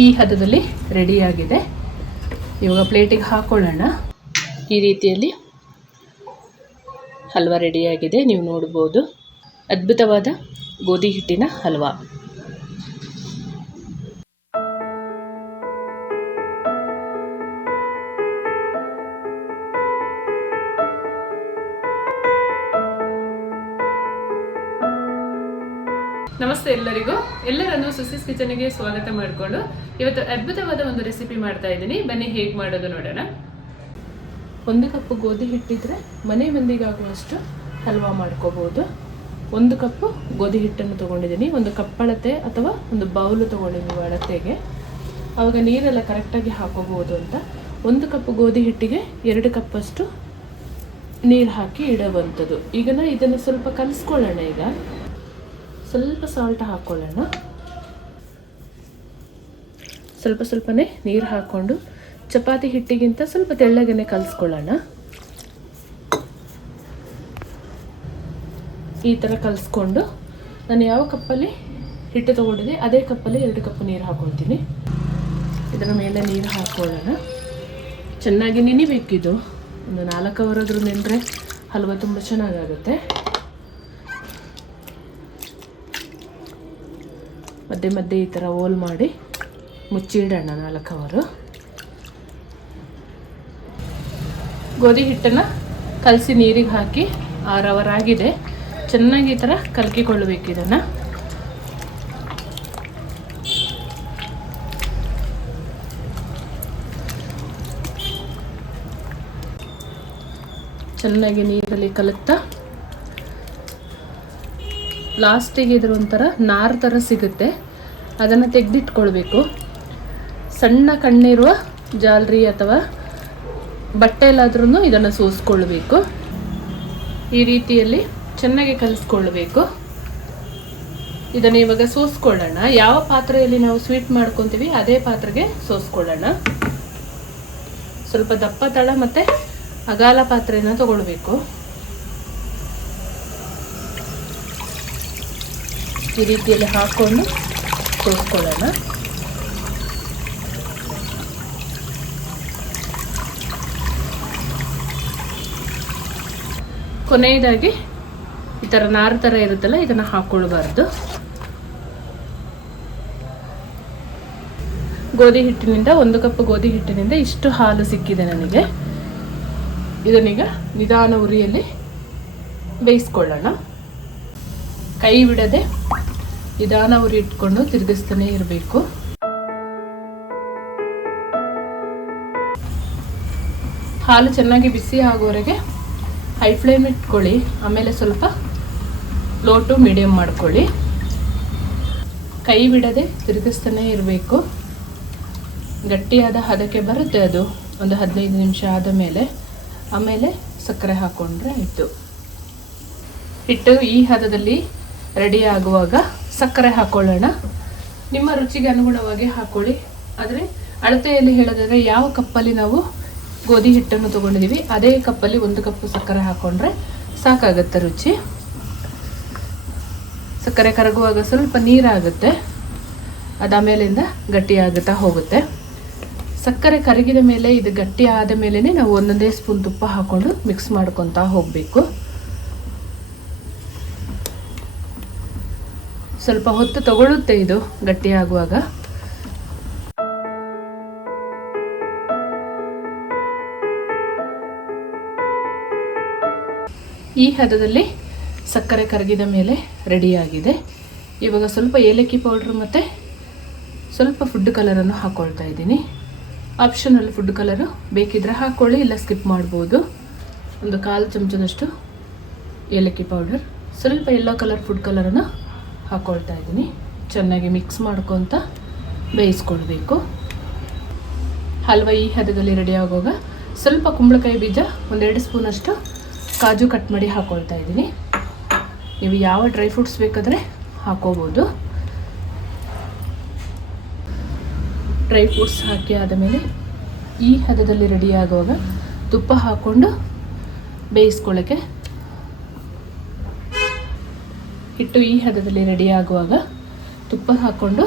ಈ ಹದದಲ್ಲಿ ರೆಡಿಯಾಗಿದೆ. ಇವಾಗ ಪ್ಲೇಟಿಗೆ ಹಾಕೊಳ್ಳೋಣ. ಈ ರೀತಿಯಲ್ಲಿ ಹಲ್ವಾ ರೆಡಿಯಾಗಿದೆ. ನೀವು ನೋಡ್ಬೋದು, ಅದ್ಭುತವಾದ ಗೋಧಿ ಹಿಟ್ಟಿನ ಹಲ್ವಾ. ನಮಸ್ತೆ ಎಲ್ಲರಿಗೂ, ಎಲ್ಲರನ್ನು ಸುಸಿಸ್ ಕಿಚನ್ಗೆ ಸ್ವಾಗತ ಮಾಡಿಕೊಂಡು ಇವತ್ತು ಅದ್ಭುತವಾದ ಒಂದು ರೆಸಿಪಿ ಮಾಡ್ತಾ ಇದ್ದೀನಿ. ಬನ್ನಿ ಹೇಗೆ ಮಾಡೋದು ನೋಡೋಣ. 1 ಕಪ್ ಗೋಧಿ ಹಿಟ್ಟಿದ್ರೆ ಮನೆ ಮಂದಿಗಾಗುವಷ್ಟು ಹಲ್ವಾ ಮಾಡ್ಕೋಬಹುದು. 1 ಕಪ್ ಗೋಧಿ ಹಿಟ್ಟನ್ನು ತೊಗೊಂಡಿದ್ದೀನಿ. ಒಂದು ಕಪ್ಪಳತೆ ಅಥವಾ ಒಂದು ಬೌಲು ತೊಗೊಂಡಿದ್ದೀನಿ ಅಳತೆಗೆ. ಆವಾಗ ನೀರೆಲ್ಲ ಕರೆಕ್ಟಾಗಿ ಹಾಕೋಬಹುದು ಅಂತ. 1 ಕಪ್ ಗೋಧಿ ಹಿಟ್ಟಿಗೆ 2 ಕಪ್ಪಷ್ಟು ನೀರು ಹಾಕಿ ಇಡುವಂಥದ್ದು. ಈಗ ಇದನ್ನು ಸ್ವಲ್ಪ ಕಲಿಸ್ಕೊಳ್ಳೋಣ. ಈಗ ಸ್ವಲ್ಪ ಸಾಲ್ಟ್ ಹಾಕ್ಕೊಳ್ಳೋಣ. ಸ್ವಲ್ಪನೇ ನೀರು ಹಾಕ್ಕೊಂಡು ಚಪಾತಿ ಹಿಟ್ಟಿಗಿಂತ ಸ್ವಲ್ಪ ತೆಳ್ಳಗನೆ ಕಲಿಸ್ಕೊಳ್ಳೋಣ. ಈ ಥರ ಕಲಿಸ್ಕೊಂಡು ನಾನು ಯಾವ ಕಪ್ಪಲ್ಲಿ ಹಿಟ್ಟು ತೊಗೊಂಡಿದ್ದೆ ಅದೇ ಕಪ್ಪಲ್ಲಿ 2 ಕಪ್ ನೀರು ಹಾಕ್ಕೊಳ್ತೀನಿ. ಇದರ ಮೇಲೆ ನೀರು ಹಾಕ್ಕೊಳ್ಳೋಣ. ಚೆನ್ನಾಗಿ ನೆನಿಬೇಕಿದು. ಒಂದು 4 ಅವರ್ ಆದರೂ ನೆಂದರೆ ಹಲ್ವಾ ತುಂಬ ಚೆನ್ನಾಗಾಗುತ್ತೆ. ಮಧ್ಯೆ ಮಧ್ಯೆ ಈ ಥರ ಹೋಲ್ ಮಾಡಿ ಮುಚ್ಚಿಡೋಣ 4 ಅವರ್. ಗೋಧಿ ಹಿಟ್ಟನ್ನು ಕಲಸಿ ನೀರಿಗೆ ಹಾಕಿ 6 ಅವರ್ ಆಗಿದೆ. ಚೆನ್ನಾಗಿ ಈ ಥರ ಕಲಕಿಕೊಳ್ಳಬೇಕು. ಇದನ್ನು ಚೆನ್ನಾಗಿ ನೀರಲ್ಲಿ ಕಲಕ್ತಾ ಲಾಸ್ಟಿಗೆ ಇದ್ರ ಒಂಥರ ನಾರು ಥರ ಸಿಗುತ್ತೆ, ಅದನ್ನು ತೆಗೆದಿಟ್ಕೊಳ್ಬೇಕು. ಸಣ್ಣ ಕಣ್ಣಿರುವ ಜಾಲರಿ ಅಥವಾ ಬಟ್ಟೆಯಲ್ಲಾದ್ರೂ ಇದನ್ನು ಸೋಸ್ಕೊಳ್ಬೇಕು. ಈ ರೀತಿಯಲ್ಲಿ ಚೆನ್ನಾಗಿ ಕಲಿಸ್ಕೊಳ್ಬೇಕು. ಇದನ್ನು ಇವಾಗ ಸೋಸ್ಕೊಳ್ಳೋಣ. ಯಾವ ಪಾತ್ರೆಯಲ್ಲಿ ನಾವು ಸ್ವೀಟ್ ಮಾಡ್ಕೊತೀವಿ ಅದೇ ಪಾತ್ರೆಗೆ ಸೋಸ್ಕೊಳ್ಳೋಣ. ಸ್ವಲ್ಪ ದಪ್ಪ ತಳ ಮತ್ತು ಅಗಾಲ ಪಾತ್ರೆನ ತಗೊಳ್ಬೇಕು. ಈ ರೀತಿಯಲ್ಲಿ ಹಾಕ್ಕೊಂಡು ಸೋಸ್ಕೊಳ್ಳೋಣ. ಕೊನೆಯದಾಗಿ ಈ ಥರ ನಾರು ಥರ ಇರುತ್ತಲ್ಲ, ಇದನ್ನು ಹಾಕ್ಕೊಳ್ಬಾರ್ದು. ಗೋಧಿ ಹಿಟ್ಟಿನಿಂದ 1 ಕಪ್ ಗೋಧಿ ಹಿಟ್ಟಿನಿಂದ ಇಷ್ಟು ಹಾಲು ಸಿಕ್ಕಿದೆ ನನಗೆ. ಇದನ್ನೀಗ ನಿಧಾನ ಉರಿಯಲ್ಲಿ ಬೇಯಿಸ್ಕೊಳ್ಳೋಣ. ಕೈ ಬಿಡದೆ ನಿಧಾನ ಉರಿ ಇಟ್ಕೊಂಡು ತಿರುಗಿಸ್ತಾನೆ ಇರಬೇಕು. ಹಾಲು ಚೆನ್ನಾಗಿ ಬಿಸಿ ಆಗೋವರೆಗೆ ಹೈ ಫ್ಲೇಮ್ ಇಟ್ಕೊಳ್ಳಿ. ಆಮೇಲೆ ಸ್ವಲ್ಪ ಲೋ ಟು ಮೀಡಿಯಮ್ ಮಾಡ್ಕೊಳ್ಳಿ. ಕೈ ಬಿಡದೆ ತಿರುಗಿಸ್ತಾನೆ ಇರಬೇಕು. ಗಟ್ಟಿಯಾದ ಹದಕ್ಕೆ ಬರುತ್ತೆ ಅದು ಒಂದು 15 ನಿಮಿಷ ಆದ ಮೇಲೆ. ಆಮೇಲೆ ಸಕ್ಕರೆ ಹಾಕ್ಕೊಂಡ್ರೆ ಆಯಿತು. ಹಿಟ್ಟು ಈ ಹದದಲ್ಲಿ ರೆಡಿ ಆಗುವಾಗ ಸಕ್ಕರೆ ಹಾಕ್ಕೊಳ್ಳೋಣ. ನಿಮ್ಮ ರುಚಿಗೆ ಅನುಗುಣವಾಗಿ ಹಾಕ್ಕೊಳ್ಳಿ. ಆದರೆ ಅಳತೆಯಲ್ಲಿ ಹೇಳೋದಾದರೆ ಯಾವ ಕಪ್ಪಲ್ಲಿ ನಾವು ಗೋಧಿ ಹಿಟ್ಟನ್ನು ತೊಗೊಂಡಿದ್ದೀವಿ ಅದೇ ಕಪ್ಪಲ್ಲಿ 1 ಕಪ್ ಸಕ್ಕರೆ ಹಾಕ್ಕೊಂಡ್ರೆ ಸಾಕಾಗುತ್ತೆ ರುಚಿ. ಸಕ್ಕರೆ ಕರಗುವಾಗ ಸ್ವಲ್ಪ ನೀರಾಗುತ್ತೆ, ಅದಾಮೇಲಿಂದ ಗಟ್ಟಿಯಾಗುತ್ತಾ ಹೋಗುತ್ತೆ. ಸಕ್ಕರೆ ಕರಗಿದ ಮೇಲೆ ಇದು ಗಟ್ಟಿ ಆದ ಮೇಲೆ ನಾವು 1 ಸ್ಪೂನ್ ತುಪ್ಪ ಹಾಕ್ಕೊಂಡು ಮಿಕ್ಸ್ ಮಾಡ್ಕೊತಾ ಹೋಗಬೇಕು. ಸ್ವಲ್ಪ ಹೊತ್ತು ತಗೊಳ್ಳುತ್ತೆ ಇದು ಗಟ್ಟಿಯಾಗುವಾಗ. ಈ ಹದದಲ್ಲಿ ಸಕ್ಕರೆ ಕರಗಿದ ಮೇಲೆ ರೆಡಿಯಾಗಿದೆ. ಇವಾಗ ಸ್ವಲ್ಪ ಏಲಕ್ಕಿ ಪೌಡ್ರ್ ಮತ್ತು ಸ್ವಲ್ಪ ಫುಡ್ ಕಲರನ್ನು ಹಾಕ್ಕೊಳ್ತಾ ಇದ್ದೀನಿ. ಆಪ್ಷನಲ್ ಫುಡ್ ಕಲರು ಬೇಕಿದ್ರೆ ಹಾಕ್ಕೊಳ್ಳಿ, ಇಲ್ಲ ಸ್ಕಿಪ್ ಮಾಡ್ಬೋದು. ಒಂದು 1/4 ಚಮಚದಷ್ಟು ಏಲಕ್ಕಿ ಪೌಡರ್, ಸ್ವಲ್ಪ ಯೆಲ್ಲೋ ಕಲರ್ ಫುಡ್ ಕಲರನ್ನು ಹಾಕ್ಕೊಳ್ತಾ ಇದ್ದೀನಿ. ಚೆನ್ನಾಗಿ ಮಿಕ್ಸ್ ಮಾಡ್ಕೊತ ಬೇಯಿಸ್ಕೊಳ್ಬೇಕು. ಹಲ್ವಾ ಈ ಹದದಲ್ಲಿ ರೆಡಿ ಆಗುವಾಗ ಸ್ವಲ್ಪ ಕುಂಬಳಕಾಯಿ ಬೀಜ, 1-2 ಸ್ಪೂನಷ್ಟು ಕಾಜು ಕಟ್ ಮಾಡಿ ಹಾಕ್ಕೊಳ್ತಾ ಇದ್ದೀನಿ. ನೀವು ಯಾವ ಡ್ರೈ ಫ್ರೂಟ್ಸ್ ಬೇಕಾದರೆ ಹಾಕೋಬೋದು. ಡ್ರೈ ಫ್ರೂಟ್ಸ್ ಹಾಕಿ ಆದಮೇಲೆ ಈ ಹದದಲ್ಲಿ ರೆಡಿ ಆಗುವಾಗ ತುಪ್ಪ ಹಾಕ್ಕೊಂಡು ಬೇಯಿಸ್ಕೊಳ್ಳೋಕ್ಕೆ. ಹಿಟ್ಟು ಈ ಹದದಲ್ಲಿ ರೆಡಿ ಆಗುವಾಗ ತುಪ್ಪ ಹಾಕ್ಕೊಂಡು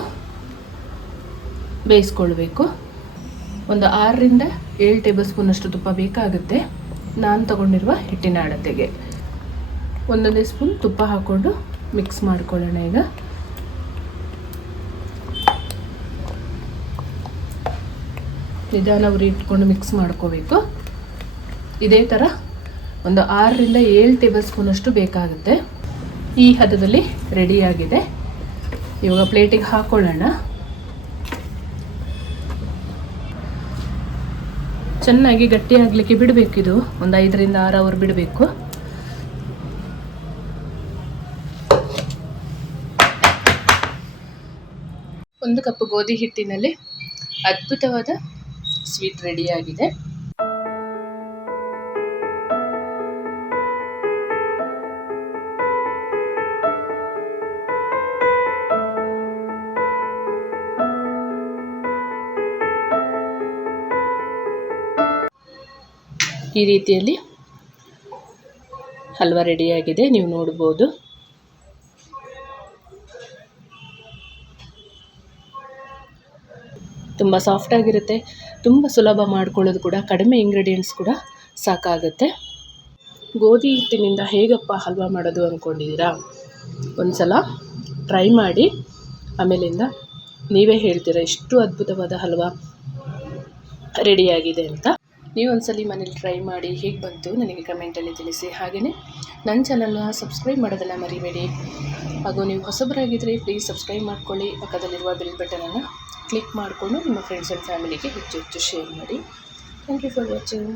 ಬೇಯಿಸ್ಕೊಳ್ಬೇಕು. ಒಂದು 6ರಿಂದ 7 ಟೇಬಲ್ ಸ್ಪೂನಷ್ಟು ತುಪ್ಪ ಬೇಕಾಗುತ್ತೆ ನಾನು ತಗೊಂಡಿರುವ ಹಿಟ್ಟಿನ ಅಳತೆಗೆ. 1 ಸ್ಪೂನ್ ತುಪ್ಪ ಹಾಕ್ಕೊಂಡು ಮಿಕ್ಸ್ ಮಾಡ್ಕೊಳ್ಳೋಣ. ಈಗ ನಿಧಾನ ಉರಿ ಇಟ್ಕೊಂಡು ಮಿಕ್ಸ್ ಮಾಡ್ಕೋಬೇಕು. ಇದೇ ಥರ ಒಂದು 6ರಿಂದ 7 ಟೇಬಲ್ ಸ್ಪೂನಷ್ಟು ಬೇಕಾಗುತ್ತೆ. ಈ ಹದದಲ್ಲಿ ರೆಡಿಯಾಗಿದೆ. ಇವಾಗ ಪ್ಲೇಟಿಗೆ ಹಾಕ್ಕೊಳ್ಳೋಣ. ಚೆನ್ನಾಗಿ ಗಟ್ಟಿಯಾಗಲಿಕ್ಕೆ ಬಿಡಬೇಕು. ಇದು ಒಂದು 5ರಿಂದ 6 ಅವರ್ ಬಿಡಬೇಕು. ಒಂದು ಕಪ್ ಗೋಧಿ ಹಿಟ್ಟಿನಲ್ಲಿ ಅದ್ಭುತವಾದ ಸ್ವೀಟ್ ರೆಡಿಯಾಗಿದೆ. ಈ ರೀತಿಯಲ್ಲಿ ಹಲ್ವಾ ರೆಡಿಯಾಗಿದೆ, ನೀವು ನೋಡ್ಬೋದು. ತುಂಬ ಸಾಫ್ಟಾಗಿರುತ್ತೆ, ತುಂಬ ಸುಲಭ ಮಾಡ್ಕೊಳ್ಳೋದು ಕೂಡ, ಕಡಿಮೆ ಇಂಗ್ರೀಡಿಯೆಂಟ್ಸ್ ಕೂಡ ಸಾಕಾಗುತ್ತೆ. ಗೋಧಿ ಹಿಟ್ಟಿನಿಂದ ಹೇಗಪ್ಪ ಹಲ್ವಾ ಮಾಡೋದು ಅಂದ್ಕೊಂಡಿದ್ದೀರಾ? ಒಂದು ಸಲ ಟ್ರೈ ಮಾಡಿ, ಆಮೇಲಿಂದ ನೀವೇ ಹೇಳ್ತೀರಾ ಎಷ್ಟು ಅದ್ಭುತವಾದ ಹಲ್ವಾ ರೆಡಿಯಾಗಿದೆ ಅಂತ. ನೀವು ಒಂದ್ಸಲಿ ಮನೇಲಿ ಟ್ರೈ ಮಾಡಿ ಹೇಗೆ ಬಂತು ನನಗೆ ಕಮೆಂಟಲ್ಲಿ ತಿಳಿಸಿ. ಹಾಗೆಯೇ ನನ್ನ ಚಾನಲ್ನ ಸಬ್ಸ್ಕ್ರೈಬ್ ಮಾಡೋದನ್ನು ಮರಿಬೇಡಿ. ಹಾಗೂ ನೀವು ಹೊಸಬರಾಗಿದ್ದರೆ ಪ್ಲೀಸ್ ಸಬ್ಸ್ಕ್ರೈಬ್ ಮಾಡ್ಕೊಳ್ಳಿ. ಪಕ್ಕದಲ್ಲಿರುವ ಬೆಲ್ ಬಟನನ್ನು ಕ್ಲಿಕ್ ಮಾಡಿಕೊಂಡು ನಿಮ್ಮ ಫ್ರೆಂಡ್ಸ್ ಆ್ಯಂಡ್ ಫ್ಯಾಮಿಲಿಗೆ ಹೆಚ್ಚು ಶೇರ್ ಮಾಡಿ. Thank you for watching.